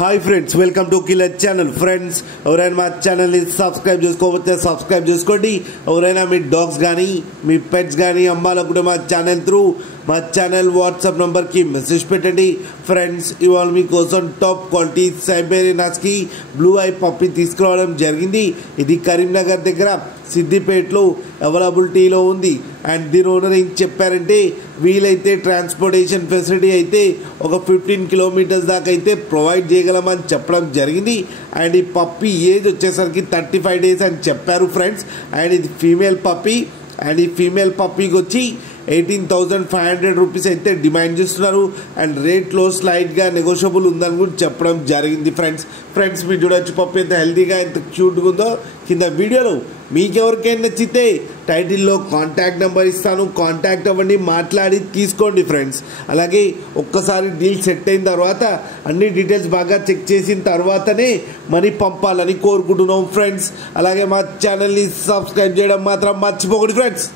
Hi friends, welcome to killer channel. Friends, ఎవరైనా మా ఛానల్ని సబ్స్క్రైబ్ చేసుకోకపోతే సబ్స్క్రైబ్ చేసుకోండి. ఎవరైనా మీ డాగ్స్ కానీ మీ పెట్స్ కానీ అమ్మాలనుకుంటే మా ఛానల్ త్రూ మా ఛానల్ వాట్సాప్ నెంబర్కి మెసేజ్ పెట్టండి. ఫ్రెండ్స్, ఇవాళ మీకోసం top quality Siberian husky blue eye puppy తీసుకురావడం జరిగింది. ఇది కరీంనగర్ దగ్గర సిద్దిపేటలో అవైలబిలిటీలో ఉంది. అండ్ దీని ఓనర్ ఏం చెప్పారంటే, వీలైతే ట్రాన్స్పోర్టేషన్ ఫెసిలిటీ అయితే ఒక 15 కిలోమీటర్స్ దాకా అయితే ప్రొవైడ్ చేయగలమని చెప్పడం జరిగింది. అండ్ ఈ పప్పి ఏజ్ వచ్చేసరికి 35 డేస్ అని చెప్పారు ఫ్రెండ్స్. అండ్ ఇది ఫీమేల్ పప్పి. అండ్ ఈ ఫీమేల్ పప్పీకి వచ్చి 18,500 రూపీస్ అయితే డిమాండ్ చేస్తున్నారు. అండ్ రేట్లో స్లైట్గా నెగోషియబుల్ ఉందని కూడా చెప్పడం జరిగింది ఫ్రెండ్స్ మీరు చూడొచ్చు పప్పి ఎంత హెల్తీగా ఎంత క్యూట్గా ఉందో. కింద వీడియోలో మీకెవరికైనా నచ్చితే టైటిల్లో కాంటాక్ట్ నెంబర్ ఇస్తాను, కాంటాక్ట్ అవ్వండి, మాట్లాడి తీసుకోండి ఫ్రెండ్స్. అలాగే ఒక్కసారి డీల్ సెట్ అయిన తర్వాత అన్ని డీటెయిల్స్ బాగా చెక్ చేసిన తర్వాతనే మనీ పంపాలని కోరుకుంటున్నాం ఫ్రెండ్స్. అలాగే మా ఛానల్ని సబ్స్క్రైబ్ చేయడం మాత్రం మర్చిపోకండి ఫ్రెండ్స్.